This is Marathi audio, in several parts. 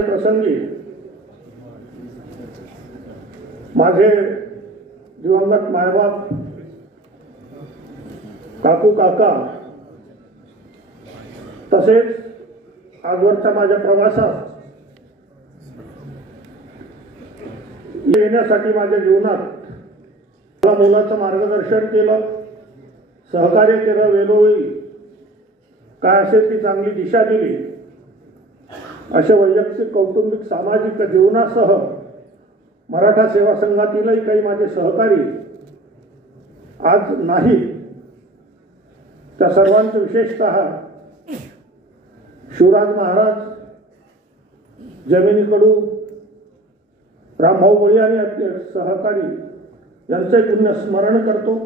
काही प्रसंगी माझे दिवंगत मायबाप, काकू काका, तसेच आजवरच्या माझ्या प्रवासात येण्यासाठी माझ्या जीवनात मला मुलाचं मार्गदर्शन केलं, सहकार्य केलं, वेळोवेळी काय असेल ती चांगली दिशा दिली. अशा वैयक्तिक, कौटुंबिक, सामाजिक जीवनासह मराठा सेवा संघातीलही काही माझे सहकारी आज नाही, त्या सर्वांचं विशेषतः शिवराज महाराज, जमिनी कडू, रामभाऊ बळी आणि सहकारी यांचे पुण्य स्मरण करतो.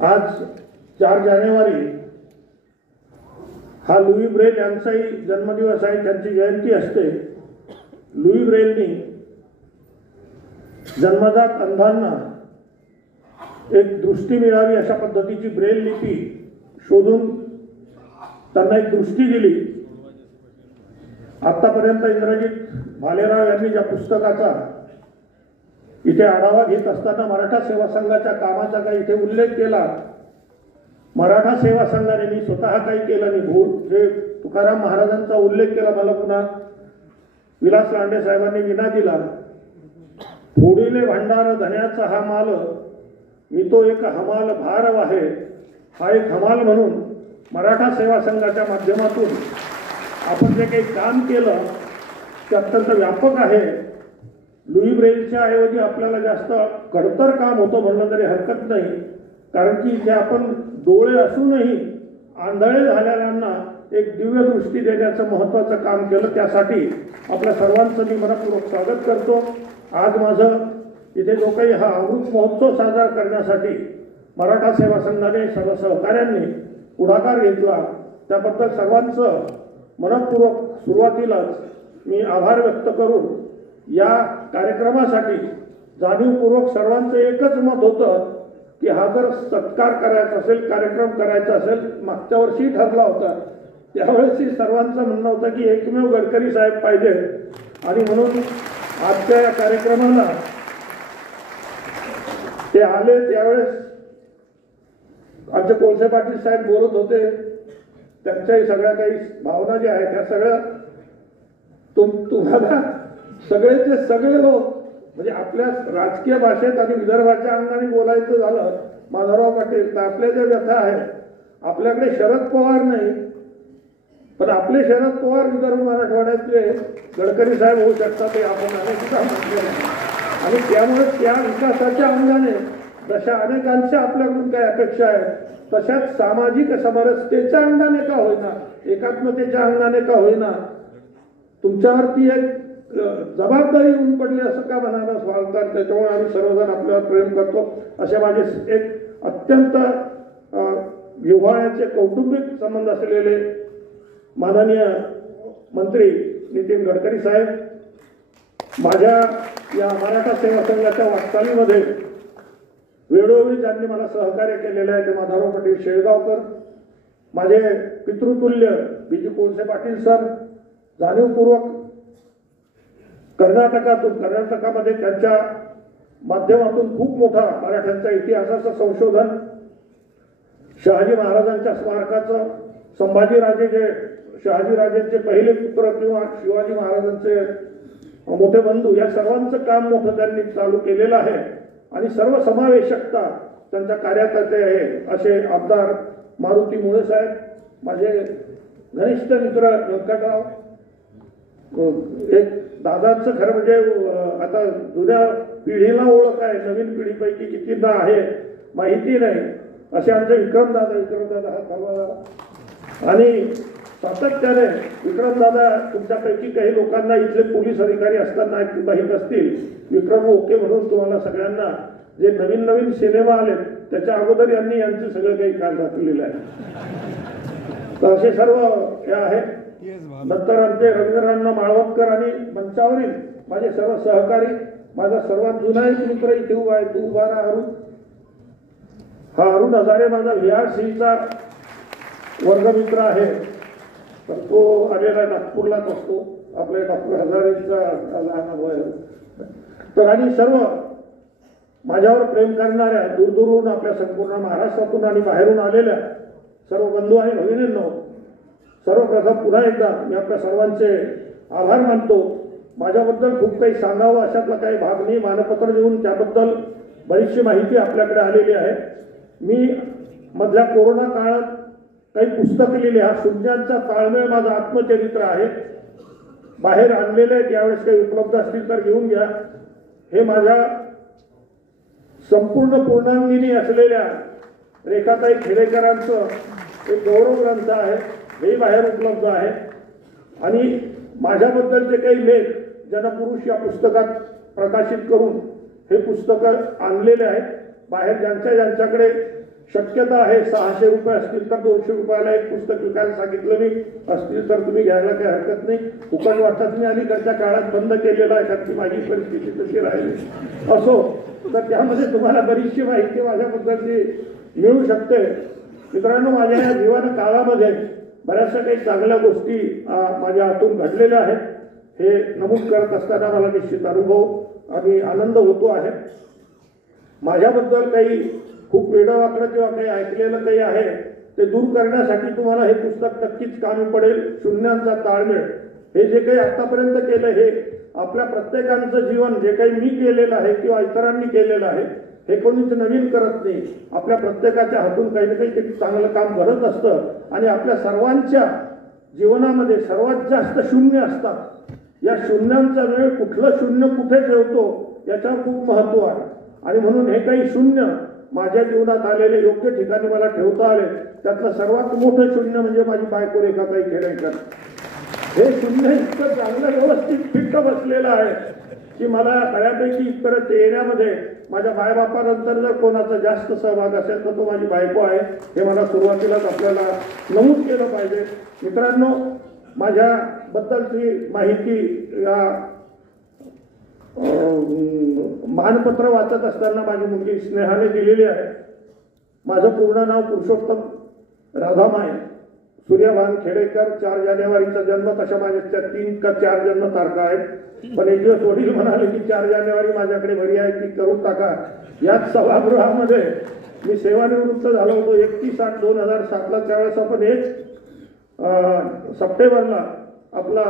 आज 4 जानेवारी हा लुई ब्रेल यांचाही जन्मदिवस आहे, त्यांची जयंती असते. लुई ब्रेलनी जन्मजात अंधांना एक दृष्टी मिळावी अशा पद्धतीची ब्रेल लिपी शोधून त्यांना एक दृष्टी दिली. आतापर्यंत इंद्रजित भालेराव यांनी ज्या पुस्तकाचा इथे आढावा घेत असताना मराठा सेवा संघाच्या कामाचा काही इथे उल्लेख केला, मराठा सेवा संघाने मी स्वतः काही केलं नाही, भूल जे तुकाराम महाराजांचा उल्लेख केला, मला पुन्हा विलास लांडे साहेबांनी विना दिला. फोडिले भांडार धन्याचा हा माल, मी तो एक हमाल भार आहे. हा एक हमाल म्हणून मराठा सेवा संघाच्या माध्यमातून आपण जे काही काम केलं ते अत्यंत व्यापक आहे. लुई ब्रेलच्या ऐवजी आपल्याला जास्त खडतर काम होतं म्हणलं तरी हरकत नाही, कारण की जे आपण डोळे असूनही आंधळे झालेल्यांना एक दिव्य दृष्टी देण्याचं महत्त्वाचं काम केलं. त्यासाठी आपल्या सर्वांचं मी मनपूर्वक स्वागत करतो. आज माझं इथे जो काही हा अमृत महोत्सव साजरा करण्यासाठी मराठा सेवा संघाने सर्व सहकाऱ्यांनी पुढाकार घेतला, त्याबद्दल सर्वांचं मनपूर्वक सुरुवातीलाच मी आभार व्यक्त करून या कार्यक्रमासाठी जाणीवपूर्वक सर्वांचं एकच मत होतं की हा जर सत्कार करायचा असेल, कार्यक्रम करायचा असेल, मागच्या वर्षी ठरला होता त्यावेळेसही सर्वांचं म्हणणं होतं की एकमेव गडकरी साहेब पाहिजे, आणि म्हणून आजच्या या कार्यक्रमाला ते आले. त्यावेळेस आमचे कोळसे पाटील साहेब बोलत होते, त्यांच्याही सगळ्या काही भावना ज्या आहेत त्या सगळ्या तुम्हाला सगळेचे सगळे लोक म्हणजे आपल्या राजकीय भाषेत आणि विदर्भाच्या अंगाने बोलायचं झालं माधवराव पाटील, तर आपल्या ज्या व्यथा आहेत, आपल्याकडे शरद पवार नाही पण आपले शरद पवार विदर्भ मराठवाड्यातले गडकरी साहेब होऊ शकतात हे आपण अनेकदा म्हटले आहे. आणि त्यामुळे त्या विकासाच्या अंगाने जशा अनेकांच्या आपल्याकडून काही अपेक्षा आहेत, तशाच सामाजिक समरसतेच्या अंगाने का होईना, एकात्मतेच्या अंगाने का होईना, तुमच्यावरती एक जबाबदारी येऊन पडली असं का म्हणायला स्वागतात. त्याच्यामुळे आम्ही सर्वजण आपल्यावर प्रेम करतो. असे माझे एक अत्यंत जिव्हाळ्याचे कौटुंबिक संबंध असलेले माननीय मंत्री नितीन गडकरी साहेब, माझ्या या मराठा सेवा संघाच्या वाटचालीमध्ये वेळोवेळी ज्यांनी मला सहकार्य केलेलं आहे ते माधवराव पाटील शेळगावकर, माझे पितृतुल्य बीजी कोळसे पाटील सर, जाणीवपूर्वक कर्नाटकामध्ये त्यांच्या माध्यमातून खूप मोठा मराठ्यांच्या इतिहासाचं संशोधन, शहाजी महाराजांच्या स्मारकाचं, शहाजीराजेंचे पहिले पुत्र किंवा शिवाजी महाराजांचे मोठे बंधू, या सर्वांचं काम मोठं त्यांनी चालू केलेलं आहे. आणि सर्व समावेशकता त्यांच्या कार्यात आहे. असे आमदार मारुती मुळे साहेब, माझे घनिष्ठ मित्र व्यंकटराव, एक दादांचं खरं म्हणजे आता जुन्या पिढीला ओळख आहे, नवीन पिढीपैकी कितींदा आहे माहिती नाही, असे आमचे विक्रमदादा हा थांबा. आणि सातत्याने विक्रमदादा, तुमच्यापैकी काही लोकांना इथले पोलीस अधिकारी असताना माहीत असतील, विक्रम ओके म्हणून तुम्हाला सगळ्यांना जे नवीन नवीन सिनेमा आले त्याच्या अगोदर यांनी यांचे सगळं काही काल दाखवलेलं आहे. तर असे सर्व हे आहे. नंतर आमचे रवींद्रनाथ माळवतकर आणि मंचावरील माझे सर्व सहकारी, माझा सर्वात जुना एक मित्र इथे उभा आहे, तू उभा राहा अरुण. हा अरुण हजारे माझा VRCचा वर्गमित्र आहे, तर तो आलेला नागपूरलाच असतो. आपले डॉक्टर हजारेंचा तर आणि सर्व माझ्यावर प्रेम करणाऱ्या दूरदूरून आपल्या संपूर्ण महाराष्ट्रातून आणि बाहेरून आलेल्या सर्व बंधू आणि भगिनींनो, सर्वप्रथम पुन्हा एकदा मी आपल्या सर्वांचे आभार मानतो. माझ्याबद्दल खूप काही सांगावं अशातला काही भाग नाही. मानपत्र देऊन त्याबद्दल बरीचशी माहिती आपल्याकडे आलेली आहे. मी मधल्या कोरोना काळात काही पुस्तकं लिहिली. हा शून्यांचा ताळमेळ माझं आत्मचरित्र आहे. बाहेर आणलेले त्यावेळेस काही उपलब्ध असतील तर घेऊन घ्या. हे माझ्या संपूर्ण पूर्णांगिनी असलेल्या रेखाताई खेडेकरांचं एक गौरव ग्रंथ आहे. हे बाहेर उपलब्ध आहे. आणि माझ्याबद्दलचे काही लेख जनपुरुष या पुस्तकात प्रकाशित करून हे पुस्तकं आणलेले आहेत. बाहेर ज्यांच्याकडे शक्यता आहे 600 रुपये असतील तर 200 रुपयाला एक पुस्तक विकायला सांगितलं मी. असतील तर तुम्ही घ्यायला काही हरकत नाही. फुकट वाटत मी अलीकडच्या काळात बंद केलेला आहे कारण की माझी परिस्थिती तशी राहिली असो तर त्यामध्ये तुम्हाला बरीचशी माहिती माझ्याबद्दलची मिळू शकते. मित्रांनो, माझ्या या जीवन काळामध्ये बऱ्याचशा काही चांगल्या गोष्टी माझ्या हातून घडलेल्या आहेत. हे नमूद करत असताना मला निश्चित अनुभव आणि आनंद होतो आहे. माझ्याबद्दल काही खूप वेडवाकडं किंवा काही ऐकलेलं काही आहे ते दूर करण्यासाठी तुम्हाला हे पुस्तक नक्कीच कामी पडेल. शून्यांचा ताळमेळ हे जे काही आतापर्यंत केलं हे आपल्या प्रत्येकांचं जीवन जे काही मी केलेलं आहे किंवा इतरांनी केलेलं आहे हे कोणीच नवीन करत नाही. आपल्या प्रत्येकाच्या हातून काही ना काही चांगलं काम घडत असतं आणि आपल्या सर्वांच्या जीवनामध्ये सर्वात जास्त शून्य असतात. या शून्यांचा वेळ कुठलं शून्य कुठे ठेवतो याच्यावर खूप महत्त्व आहे. आणि म्हणून हे काही शून्य माझ्या जीवनात आलेले योग्य ठिकाणी मला ठेवता आले. त्यातलं सर्वात मोठं शून्य म्हणजे माझी बायको रेखाताई खेडेकर. हे शून्य इतकं चांगलं व्यवस्थित फिट्ट बसलेलं आहे की मला बऱ्यापैकी इतपर्यंत येण्यामध्ये माझ्या मायबापानंतर जर कोणाचा जास्त सहभाग असेल तर तो माझी बायको आहे. हे मला सुरुवातीलाच आपल्याला नमूद केलं पाहिजे. मित्रांनो, माझ्याबद्दलची माहिती या मानपत्र वाचत असताना माझी मुलगी स्नेहाने दिलेली आहे. माझं पूर्ण नाव पुरुषोत्तम राधामाय सूर्यभान खेडेकर. 4 जानेवारीचा जन्म. तशा माझ्या 3 का 4 जन्म तारखा आहेत. पण एक दिवस वडील म्हणाले की 4 जानेवारी माझ्याकडे बरी आहे ती करून टाका. याच सभागृहामध्ये मी सेवानिवृत्त झालो होतो 31/8/2007ला. त्यावेळेस आपण 1 सप्टेंबरला आपला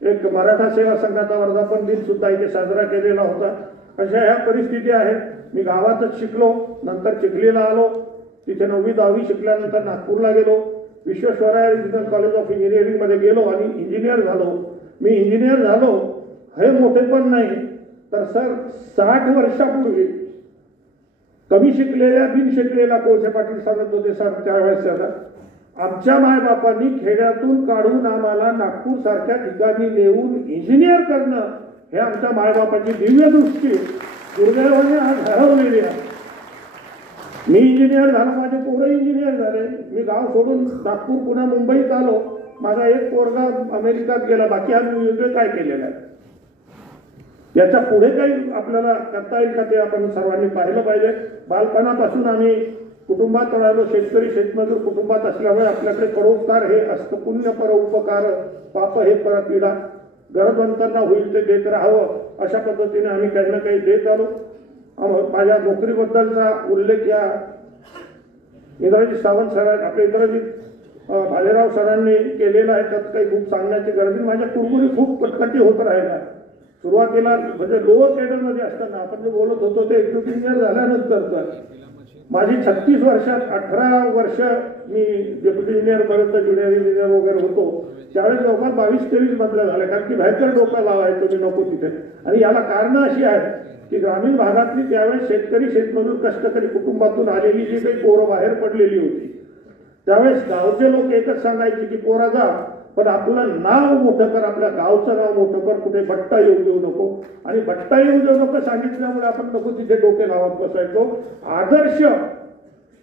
एक मराठा सेवा संघाचा वर्धापन दिन सुद्धा इथे साजरा केलेला होता. अशा ह्या परिस्थिती आहेत. मी गावातच शिकलो. नंतर चिखलीला आलो. तिथे 9वी 10वी शिकल्यानंतर नागपूरला गेलो. विश्वेश्वरय्या रिजनल कॉलेज ऑफ इंजिनिअरिंगमध्ये गेलो आणि इंजिनियर झालो. मी इंजिनियर झालो हे मोठेपण नाही तर सर 60 वर्षापूर्वी कमी शिकलेल्या बिन शिकलेला कोळसे पाटील सांगत होते सर त्यावेळेस त्याला आमच्या मायबापांनी खेड्यातून काढून आम्हाला नागपूर सारख्या ठिकाणी नेऊन इंजिनियर करणं हे आमच्या मायबापाची दिव्य दृष्टी दुर्दैवाने आज हरवलेली आहे. मी इंजिनियर झालो. माझे पोरं इंजिनियर झाले. मी गाव सोडून नागपूर पुन्हा मुंबईत आलो. माझा एक पोरगा अमेरिकात गेला. बाकी आम्ही वेगळे काय केलेलं आहे. याच्या पुढे काही आपल्याला करता येईल का ते आपण सर्वांनी पाहिलं पाहिजे. बालपणापासून आम्ही कुटुंबात राहिलो. शेतकरी शेतमजूर कुटुंबात असल्यामुळे आपल्याकडे परोपकार हे असतं. पुण्य पर उपकार पाप हे परपीडा. गरजवंतांना होईल ते देत राहावं अशा पद्धतीने आम्ही काही ना काही देत आलो. माझ्या नोकरीबद्दलचा उल्लेख या इंद्रजित सावंत सरांनी आपले इंद्रजित भालेराव सरांनी केलेला आहे. त्यात काही खूप सांगण्याची गरज नाही. माझ्या कुरकुरी खूप कटकटी होत राहिल्या. सुरुवातीला म्हणजे लोअर कॅडरमध्ये असताना आपण जे बोलत होतो ते एक्झिक्युटिव्ह इंजिनियर झाल्यानंतर तर माझी 36 वर्षात 18 वर्ष मी डेप्युटी इंजिनियर पर्यंत ज्युनियर इंजिनियर वगैरे होतो. त्यावेळेस जवळपास 22-23 बदल्या झाल्या कारण की भयंकर डोकं लावायचं मी नको तिथे. आणि याला कारणं अशी आहेत की ग्रामीण भागातली त्यावेळेस शेतकरी शेतमजूर कष्टकरी कुटुंबातून आलेली जी काही पोरं बाहेर पडलेली होती त्यावेळेस गावचे लोक एकच सांगायचे की पोरा जा पण आपलं नाव मोठं कर. आपल्या गावचं नाव मोठं कर. कुठे भट्टा येऊ देऊ नको. आणि भट्टा येऊ देऊ नको सांगितल्यामुळे आपण नको तिथे डोके लावत बसायचो. आदर्श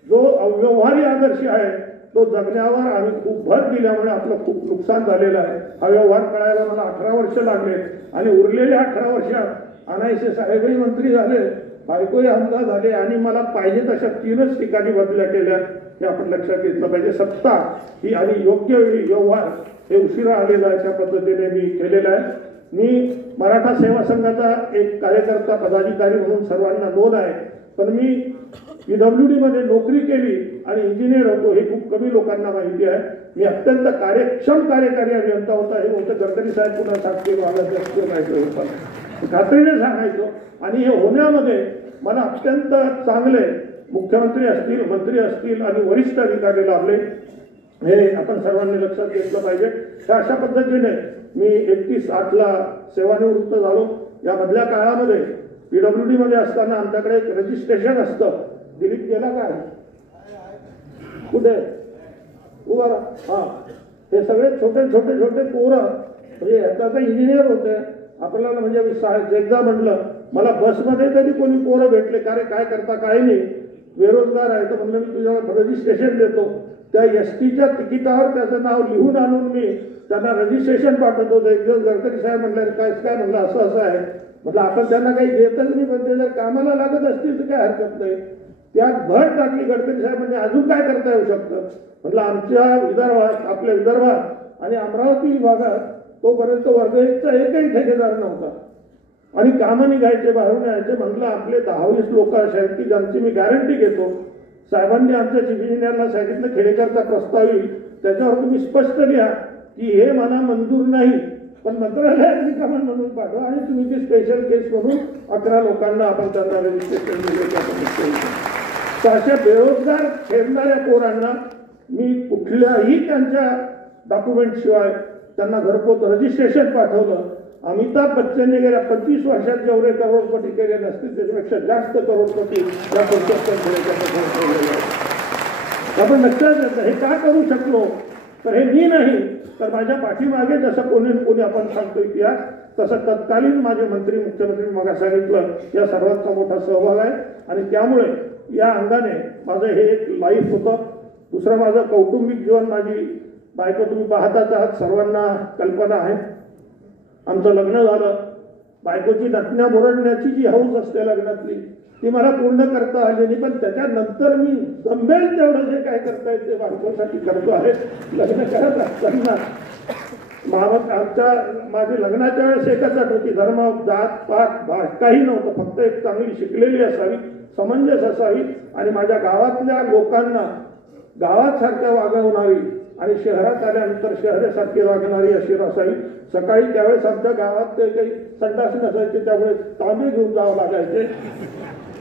जो अव्यवहारी आदर्श आहे तो जगण्यावर आम्ही खूप भर दिल्यामुळे आपलं खूप नुकसान झालेलं आहे. हा व्यवहार कळायला मला 18 वर्ष लागले आणि उरलेल्या 18 वर्षात अनायसे साहेबही मंत्री झाले, बायकोही आमदार झाले आणि मला पाहिजे तशा 3च ठिकाणी बदल्या केल्या. हे आपण लक्षात घेतलं पाहिजे. सत्ता ही आणि योग्य वेळी व्यवहार हे उशिरा आलेलं आहे, त्या पद्धतीने मी केलेलं आहे. मी मराठा सेवा संघाचा एक कार्यकर्ता पदाधिकारी म्हणून सर्वांना नोंद आहे, पण मी PWD मध्ये नोकरी केली आणि इंजिनियर होतो हे खूप कमी लोकांना माहिती आहे. मी अत्यंत कार्यक्षम कार्यकारी अभियंता होता हे होतं गडकरी साहेब पुन्हा सांगतील मला खात्रीने सांगायचो. आणि हे होण्यामध्ये मला अत्यंत चांगले मुख्यमंत्री असतील, मंत्री असतील आणि वरिष्ठ अधिकारी लाभले, हे आपण सर्वांनी लक्षात घेतलं पाहिजे. तर अशा पद्धतीने मी 31/8 सेवानिवृत्त झालो. या मधल्या काळामध्ये PWD मध्ये असताना आमच्याकडे एक रजिस्ट्रेशन असतं. दिलीप गेला काय कुठे उभा राहा. हे सगळे छोटे छोटे छोटे पोरं म्हणजे आता इंजिनियर होते आपल्याला, म्हणजे एकदा म्हटलं मला बसमध्ये तरी कोणी पोरं भेटले का रे, काय करता काय नाही, बेरोजगार आहे, तर म्हणलं मी तुझ्याला रजिस्ट्रेशन देतो. त्या STच्या तिकिटावर त्याचं नाव लिहून आणून मी त्यांना रजिस्ट्रेशन पाठवत होतो. एक दिवस गडकरी साहेब म्हटलं काय म्हणलं असं असं आहे. म्हटलं आपण त्यांना काही देतच नाही, पण ते जर कामाला लागत असतील तर काय हरकत नाही. त्यात भर टाकली गडकरी साहेब म्हणजे अजून काय करता येऊ शकतं. म्हटलं आमच्या विदर्भात, आपल्या विदर्भात आणि अमरावती विभागात तोपर्यंत वर्ग 1चा एकही ठेकेदार नव्हता आणि कामं निघायचे, बाहेरून यायचे. म्हटलं आपले 10-20 लोक असे आहेत की ज्यांची मी गॅरंटी घेतो. साहेबांनी आमच्या चीफ इंजिनियरला सांगितलं खेडेकरचा प्रस्ताव येईल, त्याच्यावर तुम्ही स्पष्ट लिहा की हे मला मंजूर नाही, पण मंत्रालयात रिकामा म्हणून पाठवा आणि तुम्ही ती स्पेशल केस म्हणून 11 लोकांना आपण त्यांना रजिस्ट्रेशन दिले. तर अशा बेरोजगार खेळणाऱ्या पोरांना मी कुठल्याही त्यांच्या डॉक्युमेंट शिवाय त्यांना घरपोच रजिस्ट्रेशन पाठवलं. अमिताभ बच्चनने गेल्या 25 वर्षात जेवढे करोडपती केले नसतील त्याच्यापेक्षा जास्त करोडपती या आपण लक्षात घेतलं. हे का करू शकलो तर हे मी नाही तर माझ्या पाठीमागे जसं कोणी आपण सांगतो इतिहास, तसं तत्कालीन माझे मंत्री, मुख्यमंत्री मग सांगितलं या सर्वांचा मोठा सहभाग आहे. आणि त्यामुळे या अंगाने माझं हे एक लाईफ होतं. दुसरं माझं कौटुंबिक जीवन, माझी बायको तुम्ही पाहताच आहात, सर्वांना कल्पना आहे. आमचं लग्न झालं. बायकोची नटण्या बोरडण्याची जी हौस असते लग्नातली ती मला पूर्ण करता आली नाही, पण त्याच्यानंतर मी जमेल तेवढं जे काय करता येईल ते बायकोसाठी करतो आहे. लग्न करत असताना माझी लग्नाच्या वेळेस एकच अट होती, धर्म, जात, पात काही नव्हतं, फक्त एक चांगली शिकलेली असावी, समंजस असावी आणि माझ्या गावातल्या लोकांना गावात सारख्या वागवणारी आणि शहरात आल्यानंतर शहरासारखी वागणारी अशी असावी. सकाळी त्यावेळेस आमच्या गावात ते काही संडास नसायचे, त्यामुळे तांबे घेऊन जावं लागायचे.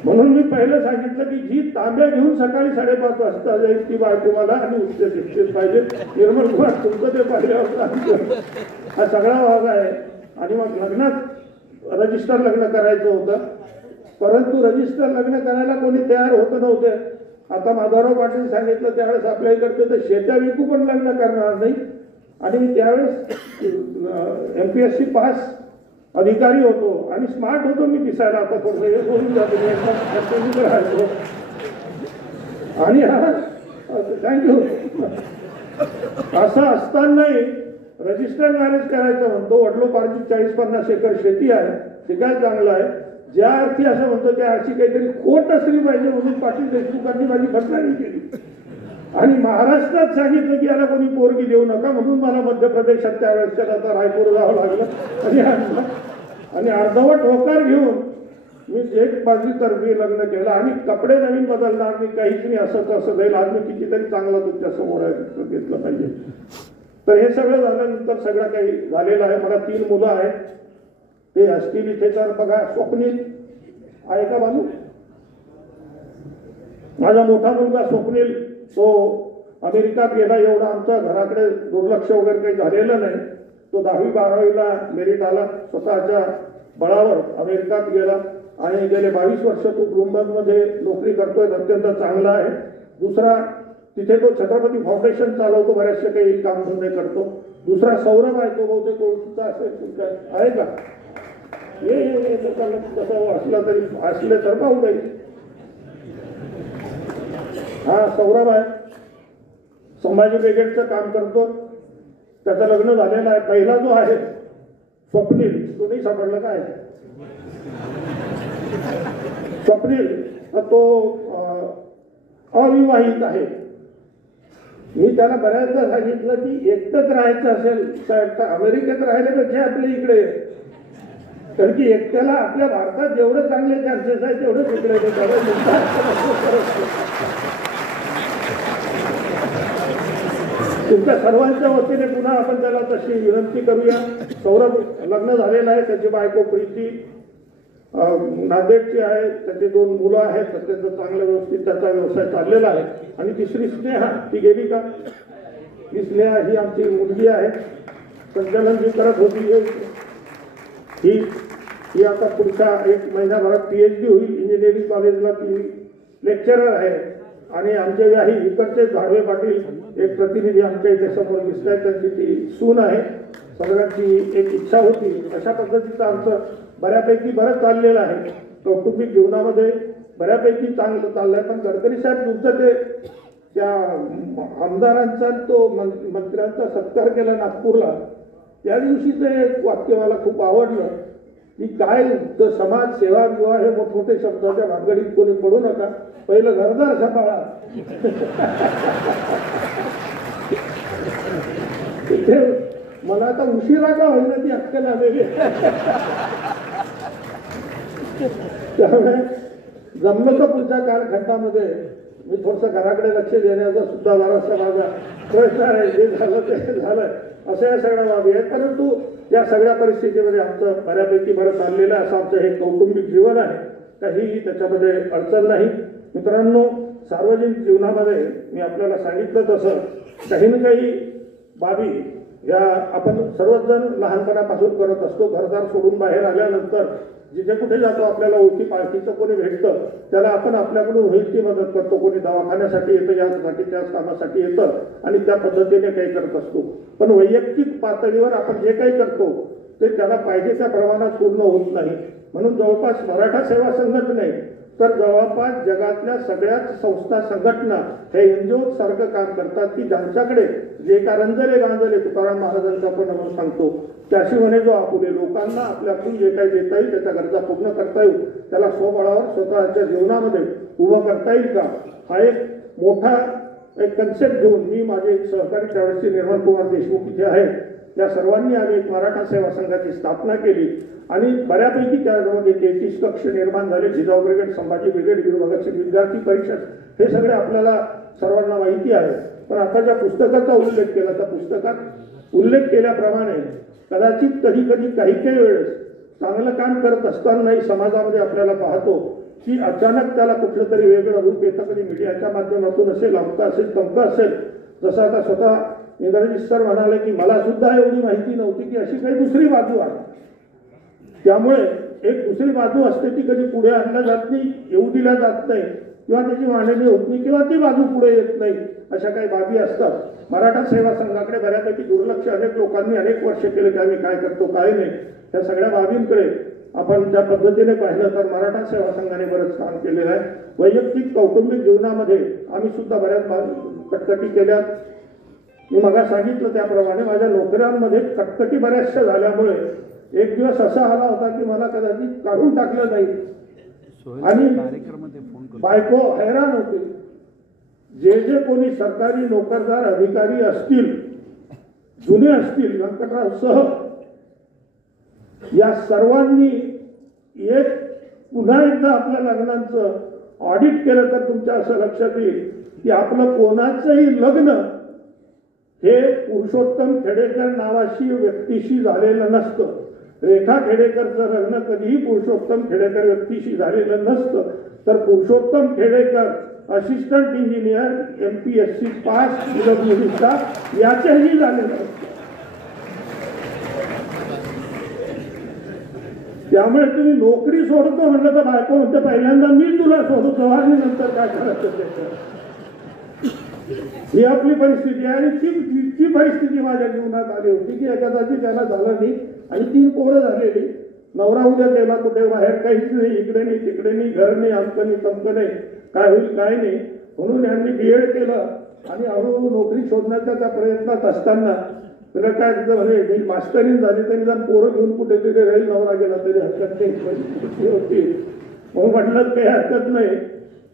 म्हणून मी पहिलं सांगितलं की जी तांबे घेऊन सकाळी 5:30 वाजता जाईल ती बाय तुम्हाला आणि उच्च शिक्षित पाहिजे. निर्मल कुमार तुमचं ते पाहिल्यावर हा सगळा भाग आहे. आणि मग लग्नात रजिस्टर लग्न करायचं होतं, परंतु रजिस्टर लग्न करायला कोणी तयार होत नव्हते. आता माधवराव पाटील सांगितलं त्यावेळेस आपल्या इकडचे तर शेत्या विकू पण लग्न करणार नाही. आणि मी त्यावेळेस MPSC पास अधिकारी होतो आणि स्मार्ट होतो मी दिसायला. आता थोडं हे सोडून जातो राहायचो. आणि हा थँक्यू. असं असतानाही रजिस्टर मॅरेज करायचं म्हणतो. वडलोपार्जित 40-50 एकर शेती आहे, ते काय चांगलं आहे. ज्या अर्थी असं म्हणतो त्या अर्थी काहीतरी खोट असली पाहिजे म्हणून पाटील देशमुखांनी माझी बदनामी केली. आणि महाराष्ट्रात सांगितलं की याला कोणी पोरगी देऊ नका म्हणून मला मध्य प्रदेशात त्यावेळेस आता रायपूर जावं लागलं. आणि अर्धवट होकार घेऊन मी एक बाजूतर्फी लग्न केलं आणि कपडे नवीन बदलणार नाही, काहीच नाही, असंच असं जाईल. आज मी कितीतरी चांगला तुमच्या समोर घेतलं पाहिजे. तर हे सगळं झाल्यानंतर सगळं काही झालेलं आहे. मला 3 मुलं आहेत, ते असतील इथे. तर बघा, स्वप्नील आहे का बाजू? माझा मोठा मुलगा स्वप्नील तो अमेरिकात गेला. एवढा आमच्या घराकडे दुर्लक्ष वगैरे काही झालेलं नाही. तो 10वी-12वीला मेरिट आला, स्वतःच्या बळावर अमेरिकात गेला आणि गेले 22 वर्ष तो ब्लूमबर्गमध्ये नोकरी करतोय, अत्यंत चांगला आहे. दुसरा तिथे तो छत्रपती फाउंडेशन चालवतो, बऱ्याचशा काही कामधंदे करतो. दुसरा सौरभ आहे, तो बहुतेक ओळखीचा असेल, आहे का? ये कसं असलं तरी असले तर पाहू काही. हा सौरभ आहे, संभाजी ब्रिगेडचं काम करतो, त्याचं लग्न झालेलं आहे. पहिला जो आहे स्वप्नील, तो नाही सापडलं काय? स्वप्नील तो अविवाहित आहे. मी त्याला बऱ्याचदा सांगितलं की एकटंच राहायचं असेल तर अमेरिकेत राहिल्यापेक्षा आपल्या इकडे आहे. कारण की एकट्याला आपल्या भारतात जेवढे चांगले चान्सेस आहेत तेवढे तिकडे तुमच्या सर्वांच्या वतीने पुन्हा आपण त्याला तशी विनंती करूया. सौरभ लग्न झालेलं आहे, त्याची बायको प्रीती नांदेडची आहे, त्याचे 2 मुलं आहेत, अत्यंत चांगल्या व्यवस्थित त्याचा व्यवसाय चाललेला आहे. आणि तिसरी स्नेहा, ती गेली का? ही स्नेहा ही आमची मुलगी आहे, संचालन जी करत होती ही आता पुढच्या 1 महिन्याभरात PhD होईल. इंजिनिअरिंग कॉलेजला ती लेक्चरर आहे. आणि आमचे काही इकडचे झाडवे पाटील एक प्रतिनिधी आमच्या इथे समोर दिसत आहेत, त्यांची ती सून आहे. सगळ्यांची एक इच्छा होती. अशा पद्धतीचं आमचं बऱ्यापैकी बरं चाललेलं आहे. कौटुंबिक जीवनामध्ये बऱ्यापैकी चांगलं चाललं आहे. पण गडकरी साहेब तुमचं ते त्या आमदारांचा तो मंत्र्यांचा सत्कार केला नागपूरला, त्या दिवशीचं एक वाक्य मला खूप आवडलं की काय समाज सेवा किंवा हे मोठमोठे शब्दाच्या भानगडीत कोणी पडू नका, पहिलं घरदार सांभाळा. तिथे मला आता उशिरा का होईना ती अक्कल आलेली. त्यामुळे जमलं तर पुढच्या कालखंडामध्ये मी थोडंसं घराकडे लक्ष देण्याचा सुद्धा बराचसा माझा प्रयत्न आहे. जे झालं ते झालं, असं या सगळ्या बाबी आहेत. परंतु या सगळ्या परिस्थितीमध्ये आमचं बऱ्यापैकी बरं चाललेलं आहे. असं आमचं हे कौटुंबिक जीवन आहे, काहीही त्याच्यामध्ये अडचण नाही. मित्रांनो, सार्वजनिक जीवनामध्ये मी आपल्याला सांगितलं तसं काही ना काही बाबी या आपण सर्वच जण लहानपणापासून करत असतो. घरदार सोडून बाहेर आल्यानंतर जिथे कुठे जातो आपल्याला ओळखी पाळखीचं कोणी भेटतं, त्याला आपण आपल्याकडून होईल ती मदत करतो. कोणी दवाखान्यासाठी येतं, यासाठी त्याच कामासाठी येतं आणि त्या पद्धतीने काही करत असतो. पण वैयक्तिक पातळीवर आपण जे काही करतो ते त्याला पाहिजे त्या प्रमाणात पूर्ण होत नाही. म्हणून जवळपास मराठा सेवा संघटने तर जवळपास जगातल्या सगळ्याच संस्था संघटना हे NGO सारखं काम करतात की ज्यांच्याकडे जे का रंजले गांजले तुकाराम महाराजांचा आपण आपण सांगतो त्याशी म्हणे जो आपुले लोकांना आपल्याकडून जे काही देता येईल त्याच्या गरजा पूर्ण करता येईल, त्याला स्वबळावर स्वतःच्या जीवनामध्ये उभं करता येईल का, हा एक मोठा एक कन्सेप्ट घेऊन मी माझे सहकारी त्यावेळेसचे निर्मल कुमार देशमुख इथे आहेत, या सर्वांनी आम्ही एक मराठा सेवा संघाची स्थापना केली आणि बऱ्यापैकी त्यामध्ये 33 कक्ष निर्माण झाले. जिजाऊ ब्रिगेड, संभाजी ब्रिगेड, वीर भगतसिंग विद्यार्थी परिषद, हे सगळे आपल्याला सर्वांना माहिती आहे. पण आता ज्या पुस्तकाचा उल्लेख केला त्या पुस्तकात उल्लेख केल्याप्रमाणे कदाचित कधी कधी काही वेळेस चांगलं काम करत असतानाही समाजामध्ये आपल्याला पाहतो की अचानक त्याला कुठलं तरी वेगळं रूप येतं. कधी मीडियाच्या माध्यमातून असेल, अमकं असेल, तमकं असेल. जसं आता स्वतः इंद्रजित सर म्हणाले की मला सुद्धा एवढी माहिती नव्हती की अशी काही दुसरी बाजू आहे. त्यामुळे एक दुसरी बाजू असते ती कधी पुढे आणल्या जात नाही, येऊ दिल्या जात नाही किंवा त्याची मांडणी होत नाही किंवा ती बाजू पुढे येत नाही. अशा काही बाबी असतात. मराठा सेवा संघाकडे बऱ्यापैकी दुर्लक्ष अनेक लोकांनी अनेक वर्ष केले की आम्ही काय करतो काय नाही. त्या सगळ्या बाबींकडे आपण ज्या पद्धतीने पाहिलं तर मराठा सेवा संघाने बरंच काम केलेलं आहे. वैयक्तिक कौटुंबिक जीवनामध्ये आम्ही सुद्धा बऱ्याच कटकटी केल्या. मी मगा सांगितलं त्याप्रमाणे माझ्या नोकऱ्यांमध्ये कटकटी बऱ्याचशा झाल्यामुळे एक दिवस असा आला होता की मला कदाचित काढून टाकलं नाही आणि बायको हैराण होते. जे कोणी सरकारी नोकरदार अधिकारी असतील, जुने असतील, व्यंकटराव सह, या सर्वांनी एक पुन्हा एकदा आपल्या लग्नांचं ऑडिट केलं तर तुमच्या असं लक्षात येईल की आपलं कोणाचंही लग्न हे पुरुषोत्तम खेडेकर नावाशी व्यक्तीशी झालेलं नसतं. रेखा खेडेकरचं लग्न कधीही पुरुषोत्तम खेडेकर व्यक्तीशी झालेलं नसतं. तर Purushottam Khedekar assistant engineer MPSC pass PWD याच्याही झालेलं असतं. त्यामुळे तुम्ही नोकरी सोडतो म्हणलं तर बायको म्हणते पहिल्यांदा मी तुला सोडतो आणि नंतर काय करायचं त्याचं. ही आपली परिस्थिती आहे. आणि ती परिस्थिती माझ्या जीवनात आली होती की एखाद्याची त्याला झालं नाही आणि 3 पोरं झालेली. नवरा उद्या गेला कुठे बाहेर, काहीच नाही, इकडे नाही तिकडे नाही, घर नाही, आमकं नाही तमकं नाही, काय होईल काय नाही. म्हणून यांनी BEd केलं आणि हळूहळू नोकरी शोधण्याच्या त्या प्रयत्नात असताना तुला काय म्हणजे मास्टरीन झाली तरी जर पोरं घेऊन कुठेतरी राहील, नवरा गेला तरी हरकत नाही होती. म्हणून म्हटलं काही हरकत नाही.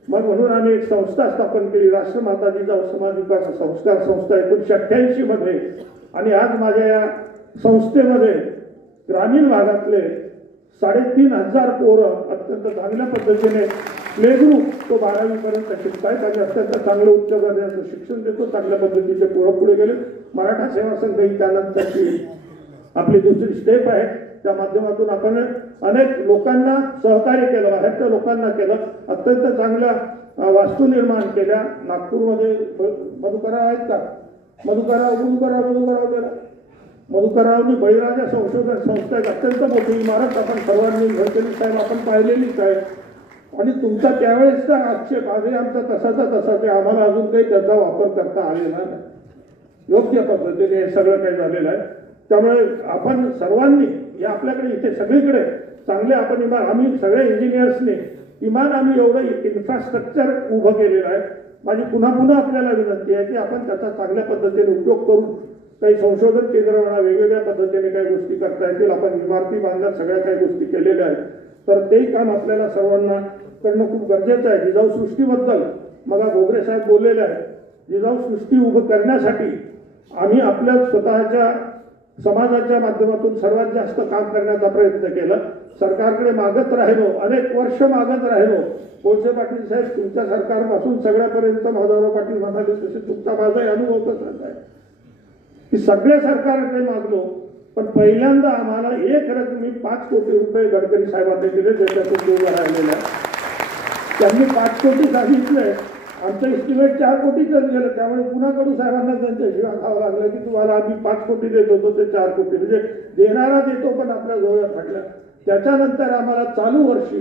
मग म्हणून आम्ही एक संस्था स्थापन केली, राष्ट्रमाता जिजाऊ समाज विकास संस्कार संस्था 1988 मध्ये. आणि आज माझ्या या संस्थेमध्ये ग्रामीण भागातले 3,500 पोरं अत्यंत चांगल्या पद्धतीने प्ले ग्रुप तो 12वी पर्यंत शिकतायत आणि अत्यंत चांगलं उच्च दर्जाचं शिक्षण देतो. चांगल्या पद्धतीचे पोरं पुढे गेले. मराठा सेवा संघ ही त्यानंतरची आपली दुसरी स्टेप आहे. त्या माध्यमातून आपण अनेक लोकांना सहकार्य केलं, बाहेरच्या लोकांना केलं, अत्यंत चांगल्या वास्तू निर्माण केल्या. नागपूरमध्ये मधुकरराव आहेत का? मधुकररावनी बळीराजा संशोधन संस्था एक अत्यंत मोठी इमारत आपण सर्वांनी घडकेली साहेब आपण पाहिलेलीच आहे. आणि तुमचा त्यावेळेसचा आक्षेप आजही आमचा तसाचा तसा ते आम्हाला अजून काही त्याचा वापर करता आलेला नाही. योग्य पद्धतीने हे सगळं काही झालेलं आहे. त्यामुळे आपण सर्वांनी या आपल्याकडे इथे सगळीकडे चांगले आपण आम्ही सगळ्या इंजिनियर्सने आम्ही एवढं इन्फ्रास्ट्रक्चर उभं केलेलं आहे. माझी पुन्हा आपल्याला विनंती आहे की आपण त्याचा चांगल्या पद्धतीने उपयोग करून काही संशोधन केंद्र म्हणा, वेगवेगळ्या पद्धतीने काही गोष्टी करता येतील. आपण इमारती बांधल्या, सगळ्या काही गोष्टी केलेल्या आहेत. तर तेही काम आपल्याला सर्वांना करणं खूप गरजेचं आहे. जिजाऊ सृष्टीबद्दल मग घोगरे साहेब बोललेले आहे. जिजाऊ सृष्टी उभं करण्यासाठी आम्ही आपल्या स्वतःच्या समाजाच्या माध्यमातून सर्वात जास्त काम करण्याचा प्रयत्न केला. सरकारकडे मागत राहिलो, अनेक वर्ष मागत राहिलो. कोळसे पाटील साहेब तुमच्या सरकारपासून सगळ्यापर्यंत माधवराव पाटील म्हणाले तसे तुमचा माझाही अनुभव तसाच आहे की सगळे सरकारकडे मागलो, पण पहिल्यांदा आम्हाला एक रकमी 5 कोटी रुपये गडकरी साहेबांनी दिले, ज्याच्यातून दोघं राहिलेले आहे. त्यांनी 5 कोटी सांगितले, आमचं इस्टिमेट 4 कोटीच गेलं. त्यामुळे पुन्हा कडू साहेबांना त्यांच्या शिवाय खावं लागलं की तुम्हाला आम्ही 5 कोटी देत होतो ते 4 कोटी, म्हणजे देणारा देतो पण आपल्या जवळ फाटल्या. त्याच्यानंतर आम्हाला चालू वर्षी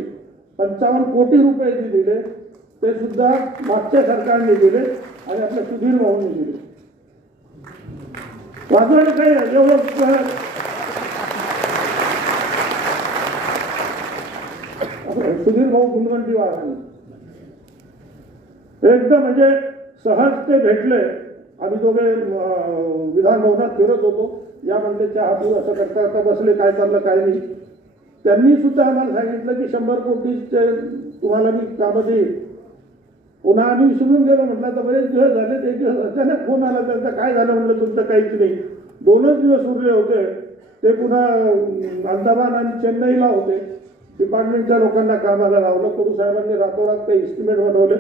55 कोटी रुपये जे दिले ते सुद्धा मागच्या सरकारने दिले आणि आपल्या सुधीर भाऊंनी दिले. वाजवणं काय एवढं सुधीर भाऊ गुणवंतीवार एकदम म्हणजे सहज ते भेटले. आम्ही दोघे विधान भवनात फिरत होतो. या म्हणले चहा पिऊ असं करता करता बसले, काय चाललं काय नाही. त्यांनी सुद्धा आम्हाला सांगितलं की 100 कोटीचे तुम्हाला मी कामं देईल. पुन्हा आम्ही विसरून गेलो. म्हटलं तर बरेच दिवस झाले. ते एक दिवस अचानक फोन आला त्यांचा, काय झालं म्हटलं तुमचं काहीच नाही. 2च दिवस उरले होते. ते पुन्हा अंदमान आणि चेन्नईला होते. डिपार्टमेंटच्या लोकांना कामाला लावलं. कडू साहेबांनी रातोरात काही इस्टिमेट बनवले.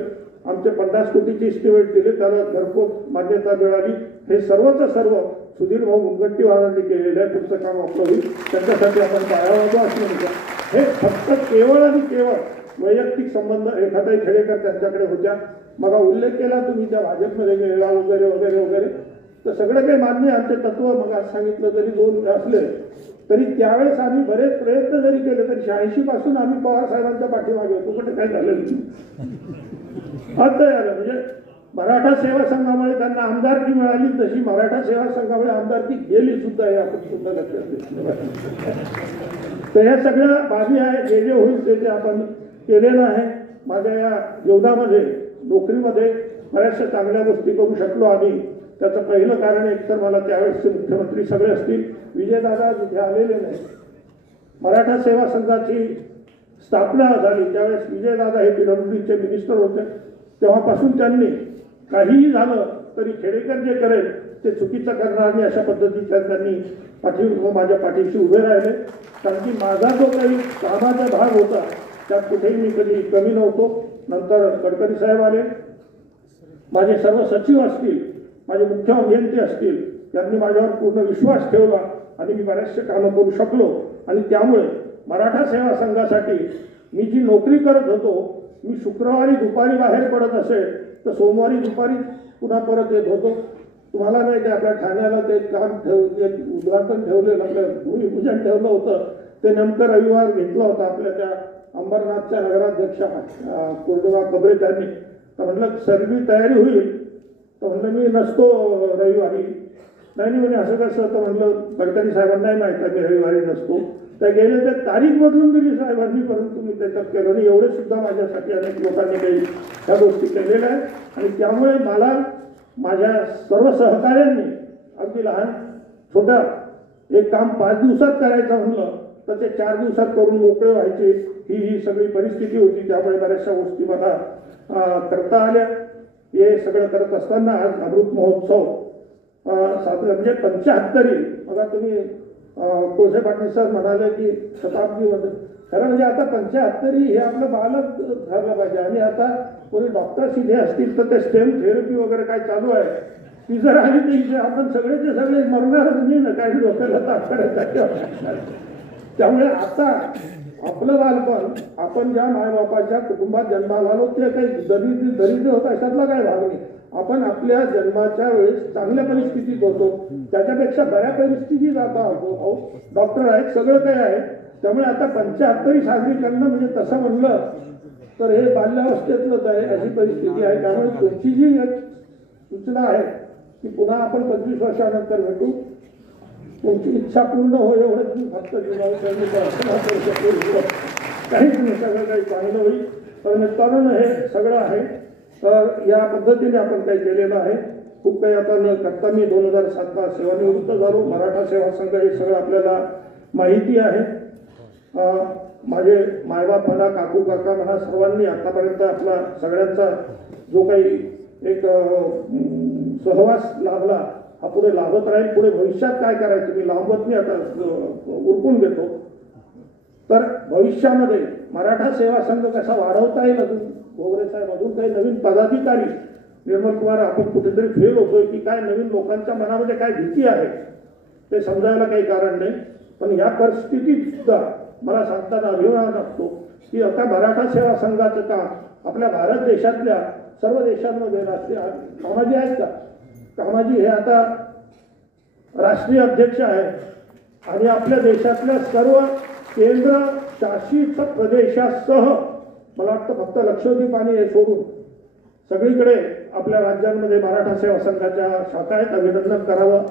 आमचे 50 कोटीचे इस्टिमेट दिले, त्याला घरपोच मान्यता मिळाली. हे सर्वच सर्व सुधीर भाऊ मुनगंटीवारांनी केलेलं आहे. पुढचं काम आपलं होईल, त्यांच्यासाठी आपण पायावाजो असं म्हणतो. हे फक्त केवळ आणि केवळ वैयक्तिक संबंध एखादाही खेडेकर त्यांच्याकडे होत्या. मग उल्लेख केला तुम्ही त्या भाजपमध्ये गेलेला वगैरे वगैरे वगैरे, तर सगळं काही मान्य. आमचे तत्व मग आज सांगितलं जरी 2 असले तरी त्यावेळेस आम्ही बरेच प्रयत्न जरी केले तरी 86 पासून आम्ही पवार साहेबांच्या पाठीमागे होतो. कुठे काय झालं झालं म्हणजे मराठा सेवा संघामुळे त्यांना आमदारकी मिळाली, तशी मराठा सेवा संघामुळे आमदारकी गेली सुद्धा, हे आपण सुद्धा लक्षात घेतलं. तर ह्या सगळ्या बाबी आहे. जे होईल ते आपण केलेलं आहे. माझ्या या जीवनामध्ये नोकरीमध्ये बऱ्याचशा चांगल्या गोष्टी करू शकलो आम्ही. त्याचं पहिलं कारण एक तर मला त्यावेळेसचे मुख्यमंत्री सगळे असतील, विजयदादा जिथे आलेले नाही. मराठा सेवा संघाची स्थापना झाली त्यावेळेस विजयदादा हे पिढवणुकीचे मिनिस्टर होते. तेव्हापासून त्यांनी काहीही झालं तरी खेडेकर जे करेल ते चुकीचं करणार नाही अशा पद्धतीच्या त्यांनी माझ्या पाठीशी उभे राहिले. कारण की माझा जो काही कामाचा भाग होता त्यात कुठेही मी कधी कमी नव्हतो. नंतर गडकरी साहेब आले, माझे सर्व सचिव असतील, माझे मुख्य अभियंते असतील, त्यांनी माझ्यावर पूर्ण विश्वास ठेवला आणि मी बरेचसे कामं करू शकलो. आणि त्यामुळे मराठा सेवा संघासाठी मी जी नोकरी करत होतो, मी शुक्रवारी दुपारी बाहेर पडत असेल तर सोमवारी दुपारी पुन्हा परत येत होतो. तुम्हाला नाही ते आपल्या ठाण्याला ते काम एक उद्घाटन ठेवलेलं, आपलं भूमिपूजन ठेवलं होतं. ते नेमकं रविवार घेतला होता आपल्या त्या अंबरनाथच्या नगराध्यक्षा पौर्णिमा कबरे त्यांनी. तर म्हटलं सर्वी तयारी होईल, तर म्हटलं मी नसतो रविवारी. नाही म्हणे असं कसं, तर म्हटलं गडकरी साहेबांनाही माहीत आहे मी रविवारी नसतो. त्या गेले तर तारीख बदलून दिली साहेबांनी, परंतु मी त्याच्यात केलं नाही. एवढे सुद्धा माझ्यासाठी अनेक लोकांनी काही ह्या गोष्टी केलेल्या आहेत. आणि त्यामुळे मला माझ्या सर्व सहकाऱ्यांनी अगदी लहान छोटा एक काम 5 दिवसात करायचं म्हणलं तर ते 4 दिवसात करून मोकळे व्हायचे. ही सगळी परिस्थिती होती. त्यामुळे बऱ्याचशा गोष्टी मला करता आल्या. हे सगळं करत असताना आज अमृत महोत्सव म्हणजे 75. बघा तुम्ही कोळसे पाटील सर म्हणाले की शताब्दीमध्ये, खरं म्हणजे आता 75 हे आपलं बालक ठरलं पाहिजे. आणि आता कोणी डॉक्टर सिने असतील तर ते स्टेम थेरपी वगैरे काय चालू आहे, ती जर आली तर इथे आपण सगळेचे सगळे मरणारच नाही ना, काही डोक्याला ताप करायचा. त्यामुळे आता आपलं बालपण आपण ज्या मायबापाच्या कुटुंबात जन्माला आलो ते काही दरिद्र होता अशातला काय भाग नाही. आपण आपल्या जन्माच्या वेळेस चांगल्या परिस्थितीत होतो, त्याच्यापेक्षा बऱ्या परिस्थितीत आता आहो. डॉक्टर आहेत, सगळं काही आहे. त्यामुळे आता 75 साजरी करणं म्हणजे तसं म्हणलं तर हे बाल्यावस्थेतलंच आहे, अशी परिस्थिती आहे. त्यामुळे तुमची जी एक सूचना आहे की पुन्हा आपण 25 वर्षानंतर भेटू, तुमची इच्छा पूर्ण हो एवढंच मी फक्त काहीच नाही, सगळं काही चांगलं होईल. तर मित्रांनो हे सगळं आहे. तर या पद्धतीने आपण काही केलेलं आहे. खूप काही आता न करता मी 2007ला सेवानिवृत्त झालो. मराठा सेवा संघ हे सगळं आपल्याला माहिती आहे. माझे मायबाप म्हणा, काकू काका म्हणा, सर्वांनी आतापर्यंत आपला सगळ्यांचा जो काही एक सहवास लाभला हा पुढे लाभत राहील. पुढे भविष्यात काय करायचं मी लांबत नाही, आता उरकून घेतो. तर भविष्यामध्ये मराठा सेवा संघ कसा वाढवता येईल, अजून भोगरे साहेब अजून काही नवीन पदाधिकारी, निर्मल कुमार आपण कुठेतरी फेल होतोय की काय, नवीन लोकांच्या मनामध्ये काय भीती आहे ते समजायला काही कारण नाही. पण या परिस्थितीत सुद्धा मला सांगताना अभिमान वाटतो की आता मराठा सेवा संघाचं काम आपल्या भारत देशातल्या सर्व देशांमध्ये राष्ट्रीय कामाजी आहेत का, कामाजी हे आता राष्ट्रीय अध्यक्ष आहेत आणि आपल्या देशातल्या सर्व केंद्र शासित प्रदेशासह मला वाटतं फक्त लक्षद्वीप आणि हे सोडून सगळीकडे आपल्या राज्यांमध्ये मराठा सेवा संघाच्या शाखा आहेत. अभिनंदन करावं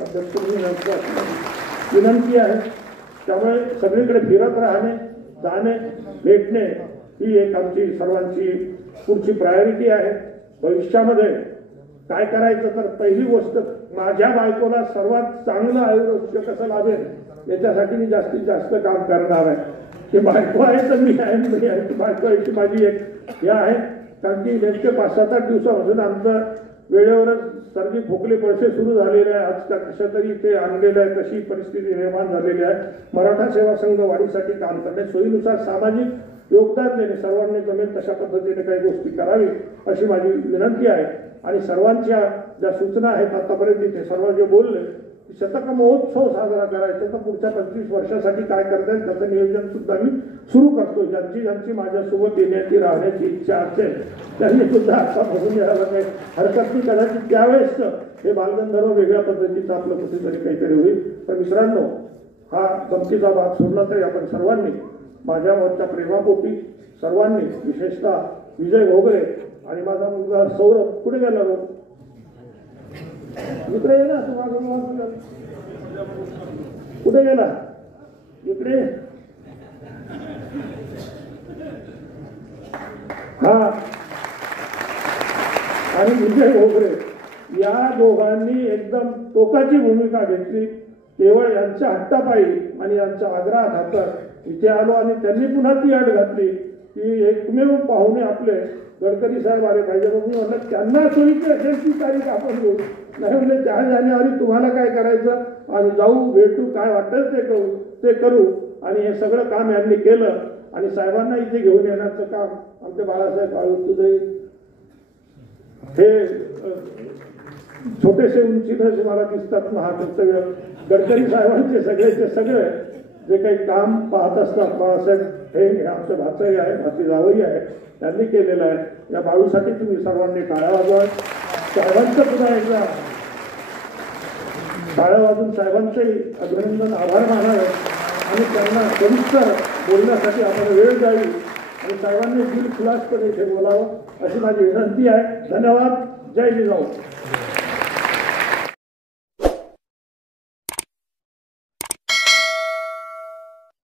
विनंती आहे. त्यामुळे सगळीकडे फिरत राहणे, जाणे, भेटणे ही एक आमची सर्वांची पुढची प्रायोरिटी आहे. भविष्यामध्ये काय करायचं तर पहिली गोष्ट माझ्या बायकोला सर्वात चांगलं आयुष्य कसं लाभेल याच्यासाठी मी जास्तीत जास्त काम करणार आहे. की बायको आहे तर मी आहे, मी आहे. बायको याची माझी एक हे आहे. कारण की नेमके 5-7-8 दिवसापासून आमचं वेळेवरच सर्दी खोकले पळसे सुरू झालेले आहे. आज कशा तरी ते आणलेलं आहे, कशी परिस्थिती निर्माण झालेली आहे. मराठा सेवा संघ वाढीसाठी काम करणे, सोयीनुसार सामाजिक योगदान देणे, सर्वांनी जमेल तशा पद्धतीने काही गोष्टी करावी अशी माझी विनंती आहे. आणि सर्वांच्या ज्या सूचना आहेत आतापर्यंत इथे सर्व जे बोलले, शतक महोत्सव साजरा करायचा तर पुढच्या 25 वर्षासाठी काय करता येईल त्याचं नियोजन सुद्धा मी सुरू करतो. ज्यांची माझ्यासोबत येण्याची राहण्याची इच्छा असेल त्यांनी सुद्धा आतापासून यायला काही हरकत नाही. कदाचित त्यावेळेस हे बालगंधर्व वेगळ्या पद्धतीचं आपलं कुठेतरी काहीतरी होईल. तर मित्रांनो, हा गमतीचा भाग सोडला तरी आपण सर्वांनी माझ्यावरच्या प्रेमापोटी सर्वांनी, विशेषतः विजय भोगरे आणि माझा मुलगा सौरभ कुठे गेला रो इकडे ये ना, तुम्हाला कुठे गेला इकडे. हा आणि विजय भोगरे या दोघांनी एकदम टोकाची भूमिका घेतली. केवळ यांच्या हट्टापायी आणि यांच्या आग्रहाखातर इथे आलो आणि त्यांनी पुन्हा ती अट घातली की एकमेव पाहुणे आपले गडकरी साहेब आले पाहिजे. मग मी म्हटलं त्यांना सोयीची असेल ती तारीख आपण घेऊ. नाही म्हणजे 4 जानेवारी तुम्हाला काय करायचं आम्ही जाऊ, भेटू, काय वाटेल ते करू. आणि हे सगळं काम यांनी केलं आणि साहेबांना इथे घेऊन येण्याचं काम आमचे बाळासाहेब तुझे हे छोटेसे उंचीने तुम्हाला दिसतात महाकर्तव्य गडकरी साहेबांचे सगळेचे सगळे जे काही काम पाहत असतात बाळासाहेब हे आमचे भाचई आहे, भाची जावई आहे, त्यांनी केलेलं आहे. या बाळूसाठी तुम्ही सर्वांनी टाळ्या वाजवा. साहेबांचं पुन्हा एकदा टाळ्या वाजून साहेबांचेही अभिनंदन, आभार मानावे आणि त्यांना सविस्तर बोलण्यासाठी आम्हाला वेळ द्यावी आणि साहेबांनी दिलखुलासपणे इथे बोलावं अशी माझी विनंती आहे. धन्यवाद. जय जिजाऊ.